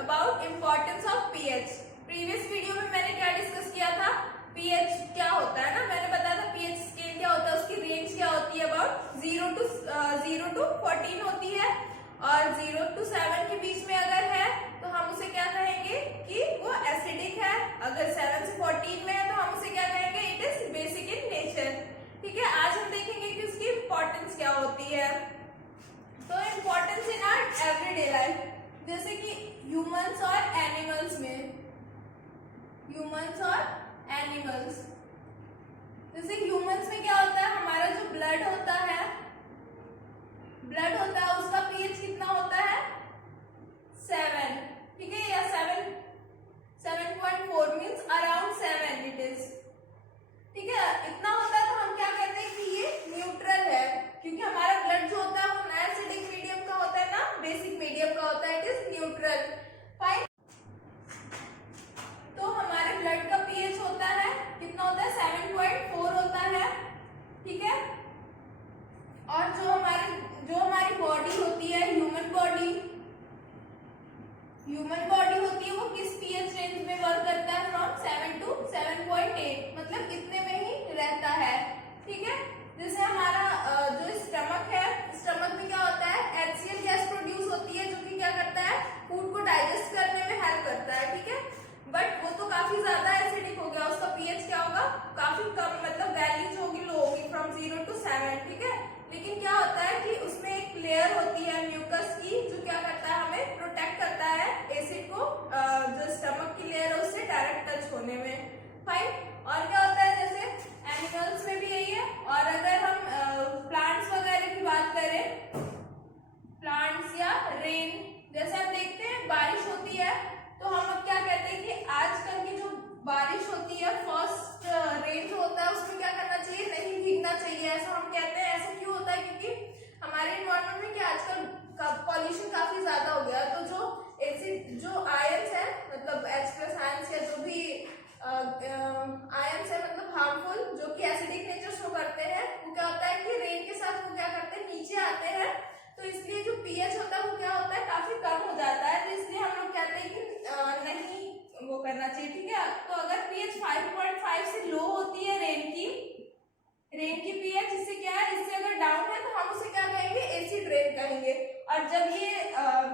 About importance of pH. Previous video में मैंने क्या डिस्कस किया था, पीएच क्या होता है ना, मैंने बताया था पीएच स्केल क्या होता है, उसकी रेंज क्या होती है, अबाउट 0 to 14 होती है, और 0 to 7 के बीच में अगर है तो हम उसे क्या कहेंगे कि वो एसिडिक है, अगर 7 से 14 में है तो हम उसे क्या कहेंगे, it is basic in nature. ठीक है, आज हम देखेंगे कि उसकी इंपॉर्टेंस क्या होती है। तो importance in our everyday life, जैसे कि ह्यूमंस और एनिमल्स में, ह्यूमंस और एनिमल्स, जैसे ह्यूमंस में क्या होता है, हमारा जो ब्लड होता है, उसका पीएच कितना होता है, 7। ठीक है, या 7.4 मीन्स अराउंड 7 इट इज। ठीक है, इतना होता है तो हम क्या कहते हैं कि ये न्यूट्रल है, क्योंकि हमारा ब्लड जो होता है वो ना एसिडिक मीडियम का होता है ना बेसिक मीडियम का होता है, इट इज न्यूट्रल। फाइन, तो हमारे ब्लड का पीएच होता है कितना होता है, 7.4 होता है। ठीक है, और जो हमारी बॉडी होती है, ह्यूमन बॉडी होती है, वो किस पीएच रेंज में वर्क करता है, फ्रॉम 7 to 7.8, मतलब इतने में ही रहता है। ठीक है, जैसे हमारा जो स्टमक है, स्टमक में क्या होता है, HCl गैस प्रोड्यूस होती है, जो कि क्या करता है, फूड को डाइजेस्ट करने में हेल्प करता है। ठीक है, बट वो तो काफी ज्यादा एसिडिक हो गया, उसका पीएच क्या होगा, काफी कम, मतलब वैल्यू जो होगी लो होगी, फ्रॉम 0 to 7। ठीक है, लेकिन क्या होता है कि उसमें एक लेयर होती है म्यूकस की, जो क्या करता है, हमें प्रोटेक्ट करता है एसिड को, जो स्टमक की लेयर है उससे डायरेक्ट टच होने में। फाइन, और क्या होता है, जैसे एनिमल्स में भी यही है। और अगर हम प्लांट्स वगैरह की बात करें, प्लांट्स या रेन, जैसे हम देखते हैं बारिश होती है, तो हम अब क्या कहते हैं कि आजकल की जो बारिश होती है, फर्स्ट रेन जो होता है, उसमें क्या करना चाहिए, नहीं भीगना चाहिए, ऐसा हम कहते हैं। ऐसा क्यों होता है, क्योंकि हमारे इन्वायरमेंट में क्या आजकल पॉल्यूशन काफी ज्यादा हो गया, तो जो आयंस है, मतलब H+ आयंस या जो भी आयंस है, मतलब हार्मफुल, जो कि एसिडिक नेचर शो करते हैं, वो क्या होता है कि रेन के साथ वो क्या करते हैं, नीचे आते हैं, तो इसलिए जो पीएच होता है वो क्या होता है, काफी कम हो जाता है। तो इसलिए हम लोग कहते हैं कि नहीं वो करना चाहिए। ठीक है, तो अगर पीएच 5.5 से लो होती है रेन की पीएच, इससे क्या है, इससे अगर डाउन है तो हम उसे क्या कहेंगे, एसिड रेन कहेंगे। और जब ये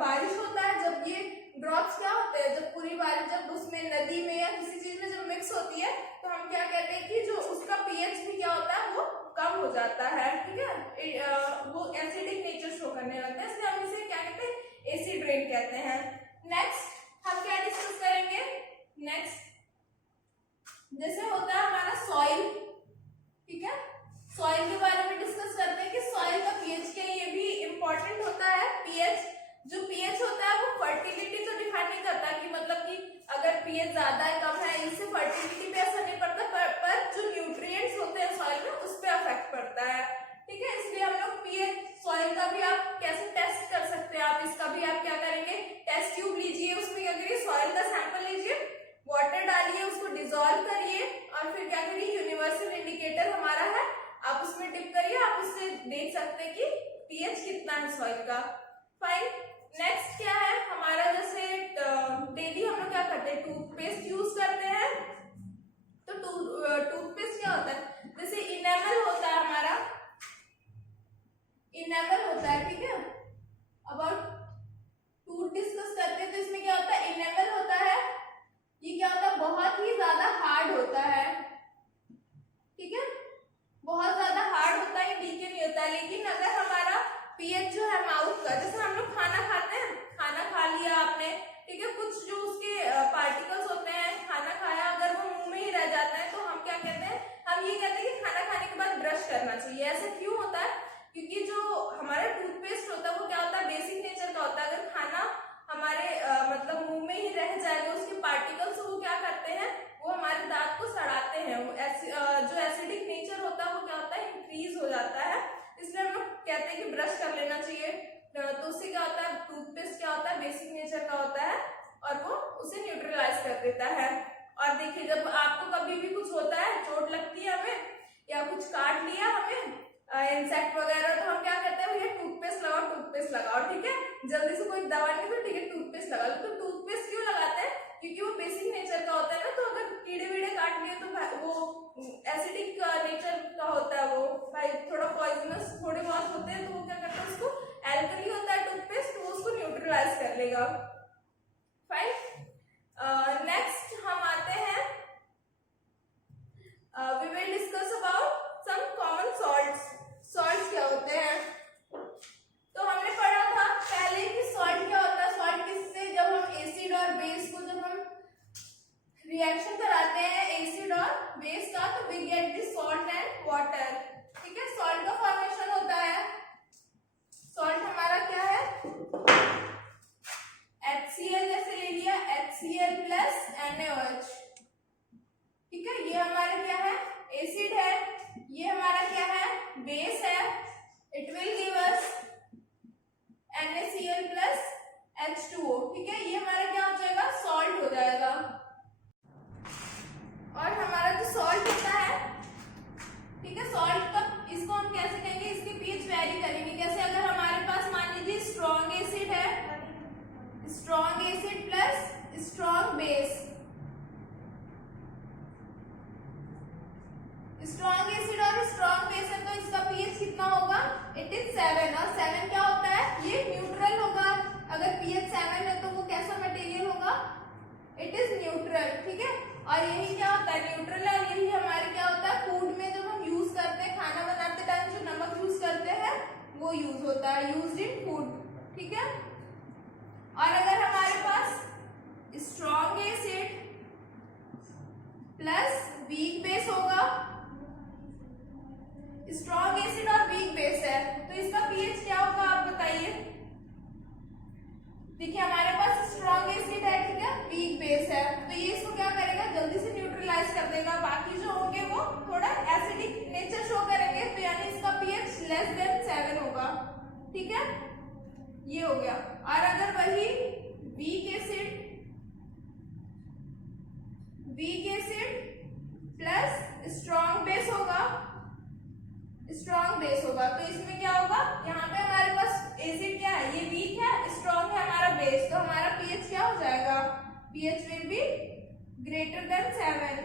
बारिश होता है, जब ये ड्रॉप्स क्या होते हैं, जब पूरी बारिश जब उसमें नदी में या किसी चीज में जब मिक्स होती है, तो हम क्या कहते हैं कि जो उसका पीएच भी क्या होता है, वो कम हो जाता है। ठीक है, वो एसिडिक नेचर शो करने लगता है, इसलिए हम इसे क्या कहते हैं, एसिड रेन कहते हैं। नेक्स्ट हम क्या डिस्कस करेंगे, नेक्स्ट जैसे होता है हमारा सॉइल। ठीक है, सॉइल के बारे में डिस्कस करते हैं कि सॉइल का पीएच क्या, ये भी इंपॉर्टेंट होता है। पीएच जो पीएच होता है वो फर्टिलिटी तो डिफाइन नहीं करता कि मतलब कि अगर पीएच ज्यादा है कम है, इससे फर्टिलिटी पे असर नहीं पड़ता, पर जो न्यूट्रिएंट्स होते हैं सॉइल में उस पे अफेक्ट पड़ता है। ठीक है, इसलिए हम लोग पीएच सॉइल का भी आप कैसे टेस्ट कर सकते हैं, आप इसका भी आप क्या करेंगे, टेस्ट ट्यूब लीजिए, उसमें क्या करिए, सॉइल का सैंपल लीजिए, वाटर डालिए, उसको डिसॉल्व करिए, और फिर क्या करिए, यूनिवर्सल इंडिकेटर हमारा है, आप उसमें टिप करिए, आप उससे देख सकते हैं कि पीएच कितना है सॉइल का। फाइन, नेक्स्ट क्या है हमारा, जैसे डेली हम लोग क्या करते हैं, टूथपेस्ट यूज करते हैं, तो टूथपेस्ट क्या होता है, जैसे इनेमल होता है हमारा, इनेमल होता है। ठीक है, अबाउट टूथ डिस्कस करते हैं, तो इसमें क्या होता है, इनेमल होता है, ये क्या होता है, बहुत ही ज्यादा हार्ड होता है। ठीक है, बहुत ज्यादा हार्ड होता है, डीके नहीं होता है। लेकिन अगर हमारा पीएच जो है माउथ का, जैसे हम लोग खाना खाते हैं, खाना खा लिया आपने, ठीक है, कुछ जो उसके पार्टिकल्स होते हैं, खाना खाया, अगर वो मुंह में ही रह जाता है, तो हम क्या कहते हैं, हम ये कहते हैं कि खाना खाने के बाद ब्रश करना चाहिए। ऐसा क्यों होता है, क्योंकि जो हमारा टूथपेस्ट होता है वो क्या होता है, बेसिक नेचर का होता है। अगर खाना हमारे मतलब मुंह में ही रह जाएगा, उसके पार्टिकल्स वो क्या करते हैं, वो हमारे दांत को सड़ाते हैं, जो एसिडिक नेचर होता है वो क्या होता है, इंक्रीज हो जाता है। इसलिए हम लोग कहते हैं कि ब्रश कर लेना चाहिए। तो उससे क्या होता है, टूथपेस्ट क्या होता है, बेसिक नेचर का होता है, और वो उसे न्यूट्रलाइज कर देता है। और देखिए, जब आपको कभी भी कुछ होता है, चोट लगती है हमें, या कुछ काट लिया हमें इंसेक्ट वगैरह, तो हम क्या करते हैं, ये टूथपेस्ट टूथपेस्ट लगाओ, टूथपेस्ट लगाओ, ठीक है। जल्दी से कोई दवा नहीं तो ठीक है टूथपेस्ट लगा लो। तो टूथपेस्ट क्यों लगाते हैं? क्योंकि वो बेसिक नेचर का होता है ना, तो अगर कीड़े वीड़े काट लिए तो वो एसिडिक नेचर का होता है, वो भाई थोड़ा पॉइजनस थोड़े बहुत होते हैं, तो वो क्या करता है, उसको एल्कली होता है टूथपेस्ट, वो उसको न्यूट्रलाइज कर लेगा। फाइन। नेक्स्ट हम आते हैं, we will discuss about some common salts. Salts क्या होते हैं? तो हमने पढ़ा था पहले कि सॉल्ट क्या होता है। सॉल्ट किससे, जब हम एसिड और बेस को, जब हम रिएक्शन कराते हैं एसिड और बेस का, तो we get the salt and water, ठीक है। सॉल्ट का फॉर्मेशन होता है, सॉल्ट हमारा क्या है, HCl जैसे ले लिया, HCl प्लस NaOH, ठीक है। ये हमारा क्या है, एसिड है, ये हमारा क्या है, बेस है, it will give us NaCl plus H2O, ठीक है। ये हमारा क्या हो जाएगा, सॉल्ट हो जाएगा। और हमारा जो सॉल्ट होता है, ठीक है, सॉल्ट का इसको हम कैसे कहेंगे, इसके पीएच वेरी करेंगे कैसे। अगर हमारे पास मान लीजिए स्ट्रॉन्ग एसिड है, strong acid plus strong base, strong acid और स्ट्रॉन्ग बेस है, तो इसका पीएच कितना होगा, इट इज 7। और 7 क्या होता है, ये न्यूट्रल होगा। अगर पीएच 7 है तो वो कैसा मटेरियल होगा, इट इज न्यूट्रल, ठीक है। और यही क्या होता है, न्यूट्रल है। और यही हमारे क्या होता है, फूड में जब हम यूज करते हैं, खाना बनाते टाइम जो नमक यूज करते हैं वो यूज होता है, यूज्ड इन फूड, ठीक है। और अगर हमारे पास strong acid plus weak base होगा, स्ट्रॉन्ग एसिड और वीक बेस है, तो इसका पीएच क्या होगा आप बताइए। देखिए हमारे पास स्ट्रॉन्ग एसिड है, ठीक है, वीक बेस है, तो ये इसको क्या करेगा, जल्दी से न्यूट्रलाइज कर देगा। बाकी जो होंगे वो थोड़ा एसिडिक नेचर शो करेंगे, तो यानी इसका पीएच लेस देन 7 होगा, ठीक है, ये हो गया। और अगर वही weak acid plus strong base होगा, स्ट्रॉन्ग बेस होगा, तो इसमें क्या होगा, यहाँ पे हमारे पास एसिड क्या है, ये वीक है, स्ट्रॉन्ग है हमारा बेस, तो हमारा पीएच क्या हो जाएगा, pH will be greater than 7,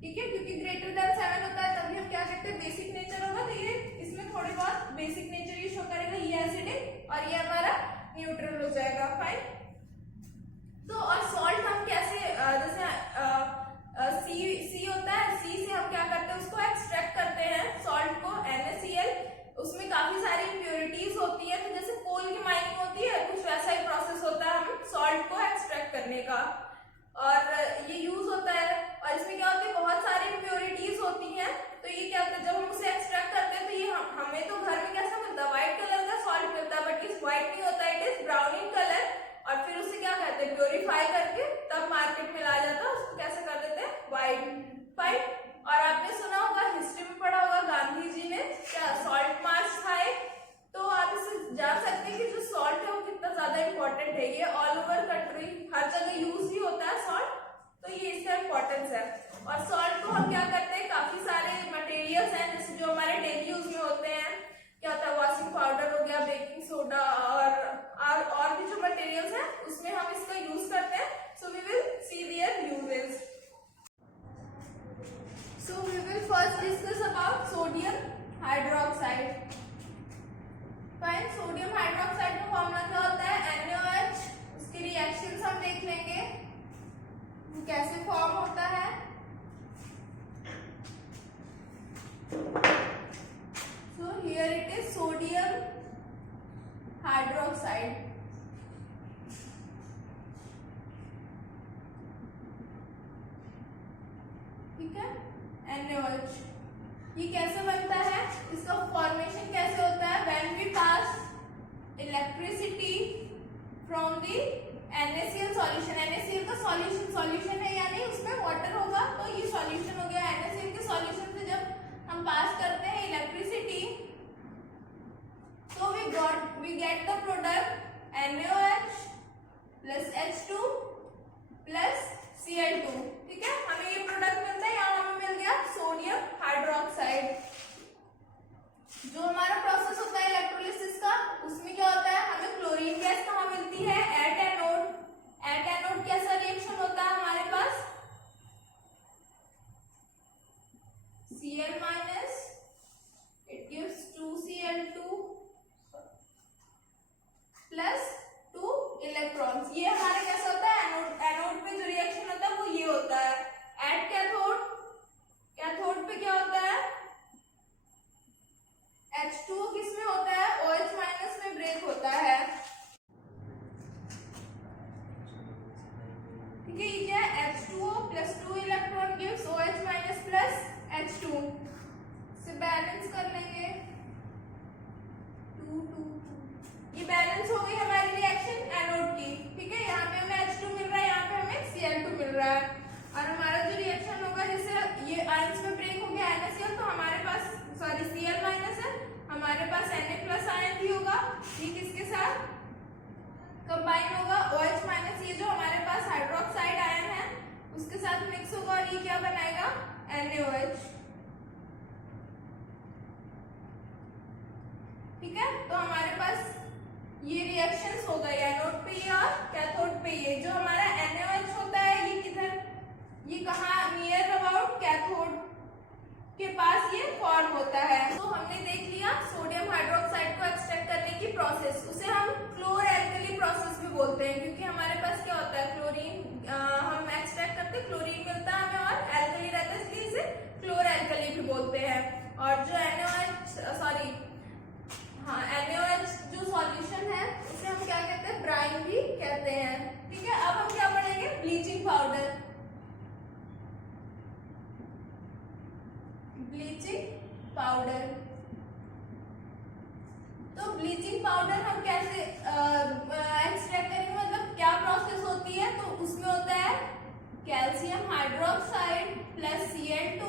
ठीक है। क्योंकि ग्रेटर देन 7 होता है तभी हम क्या कहते हैं, बेसिक नेचर होगा, तो ये इसमें थोड़ी बहुत बेसिक नेचर ये शो करेगा, ये एसिडिक और ये हमारा न्यूट्रल हो जाएगा। फाइन। तो और सॉल्ट हम कैसे, जैसे सी होता है, सी से हम क्या करते हैं, उसको एक्सट्रैक्ट करते हैं सॉल्ट को, NaCl, उसमें काफी सारी इम्प्योरिटीज होती है, तो जैसे कोल की माइनिंग होती है, कुछ वैसा ही प्रोसेस होता है हम सॉल्ट को एक्सट्रैक्ट करने का, और ये यूज होता है। और इसमें क्या होता है, बहुत सारी इम्प्योरिटीज होती हैं, तो ये क्या होता है, जब हम उसे एक्सट्रैक्ट करते हैं तो ये हमें तो घर में कैसा मिलता है, व्हाइट कलर का सॉल्ट मिलता है, बट इस व्हाइट नहीं होता, it is brown in colour. और फिर उसे क्या कहते हैं, प्योरीफाई करके तब मार्केट में लाया जाता है, उसको कैसे कर देते हैं, व्हाइट। फाइन। और आपने सुना होगा, हिस्ट्री में पढ़ा होगा, गांधी जी ने क्या सॉल्ट मार्च था एक, तो आप इसे जान सकते हैं कि जो सॉल्ट है वो कितना ज्यादा इंपॉर्टेंट है। ये ऑल ओवर कंट्री हर जगह यूज ही होता है सॉल्ट, तो ये इसका इंपॉर्टेंस है। और सॉल्ट को हम क्या करते हैं, काफी सारे मटेरियल्स हैं जैसे जो हमारे डेली यूज में होते हैं, क्या होता है, वॉशिंग पाउडर हो गया, बेकिंग सोडा, और भी जो मटेरियल्स हैं उसमें हम इसका यूज करते हैं। So we will see their uses. So we will first discuss about sodium hydroxide. Fine, sodium hydroxide का फॉर्मूला क्या होता है, NaOH। उसकी रिएक्शंस हम देख लेंगे वो कैसे फॉर्म होता है। So here it is sodium hydroxide. ठीक है, NaOH। ये कैसे बनता है, इसका फॉर्मेशन कैसे होता है, when we pass electricity from the NaCl solution. NaCl का सॉल्यूशन है, यानी उसमें वाटर होगा, तो ये सॉल्यूशन हो गया। NaCl के सॉल्यूशन से जब हम पास करते हैं इलेक्ट्रिसिटी, तो we get the product NaOH plus H2 plus Cl2, ठीक है। हमें ये प्रोडक्ट मिलता है, यहाँ हमें मिल गया सोडियम हाइड्रोक्साइड। जो हमारा प्रोसेस होता है इलेक्ट्रोलिसिस का, किस में होता है, OH माइनस में ब्रेक होता है। ठीक है, ये क्या है, H2O plus 2 electron gives OH minus plus H2, से बैलेंस कर लेंगे 2 2 2। ये बैलेंस हो गई हमारी रिएक्शन एनोड की। ठीक है, यहाँ पे हमें H2 मिल रहा है, यहाँ पे हमें Cl2 मिल रहा है। और हमारा जो रिएक्शन होगा, जैसे ये आयंस में ब्रेक हो गया NaCl, तो हमारे पास Cl माइनस है, हमारे पास Na प्लस आयन भी होगा, ये किसके साथ कंबाइन होगा, OH माइनस, ये जो हमारे पास हाइड्रोक्साइड आयन है उसके साथ मिक्स होगा और ये क्या बनाएगा, NaOH। ठीक है, तो हमारे पास ये रिएक्शंस हो गई एनोड पे ये और कैथोड पे ये। जो हमारा NaOH होता है ये किधर, ये कहाँ, नियर अबाउट कैथोड के पास ये फॉर्म होता है। तो हमने देख लिया सोडियम हाइड्रोक्साइड को एक्सट्रैक्ट करने की प्रोसेस, उसे हम क्लोर एल्कली प्रोसेस भी बोलते हैं, क्योंकि हमारे पास क्या होता है, क्लोरीन हम एक्सट्रैक्ट करते हैं, क्लोरीन मिलता है हमें और एल्कली रहता है, इसलिए इसे क्लोर एल्कली भी बोलते हैं। और जो NaOH जो सॉल्यूशन है उसे हम क्या कहते हैं, ब्राइन भी कहते हैं। ठीक है, अब हम क्या पढ़ेंगे, ब्लीचिंग पाउडर। ब्लीचिंग पाउडर, तो ब्लीचिंग पाउडर हम कैसे एक्सट्रैक्ट करेंगे, मतलब क्या प्रोसेस होती है, तो उसमें होता है calcium hydroxide plus Cl2,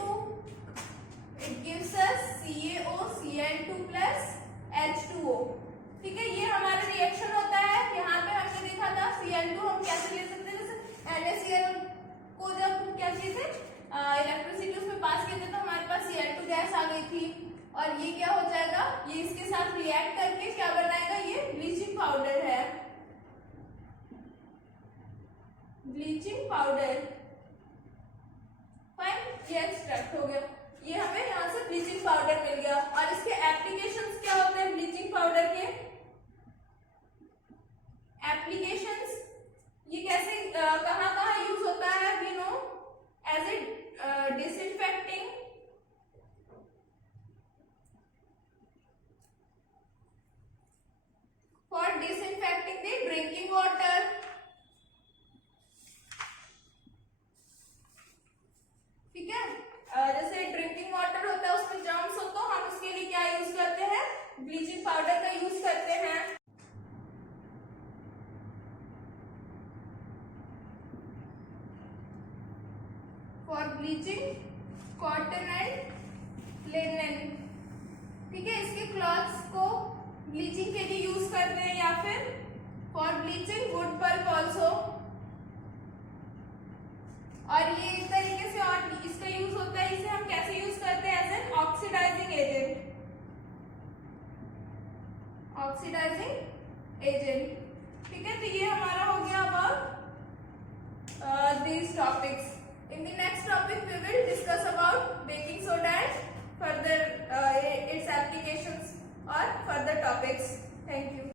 it gives us CaOCl2 plus H2O। ठीक है, ये हमारा रिएक्शन होता है। यहाँ पे हमने देखा था Cl2 हम कैसे ले सकते हैं, जैसे NaCl को जब हम क्या किए थे, इलेक्ट्रिसिटी उसमें पास किए थे, तो हमारे पास Cl2 गैस आ गई थी, और ये क्या हो जाएगा, ये इसके साथ रिएक्ट करके क्या बनाएगा, ये ब्लीचिंग पाउडर है, ब्लीचिंग पाउडर। फाइन, ये एक्सट्रैक्ट हो गया, ये हमें यहाँ से ब्लीचिंग पाउडर मिल गया। और इसके एप्लीकेशंस क्या होते हैं, ब्लीचिंग पाउडर के एप्लीकेशंस, ये कैसे कहाँ कहाँ यूज होता है, we know as a disinfecting, for disinfecting the drinking water। ठीक है, जैसे ड्रिंकिंग वाटर होता है उसमें जर्म्स हो, तो हम उसके लिए क्या यूज करते हैं, ब्लीचिंग पाउडर का यूज करते हैं। For bleaching cotton and linen. ठीक है, इसके क्लॉथ्स को ब्लीचिंग के लिए यूज करते हैं, या फिर for bleaching wood pulp also. और ये एक तरीके से और इसका यूज होता है, इसे हम कैसे यूज करते हैं, as an oxidising agent, oxidising agent. ठीक है, तो ये हमारा हो गया about these topics. In the next topic we will discuss about baking soda and further its applications or further topics. Thank you.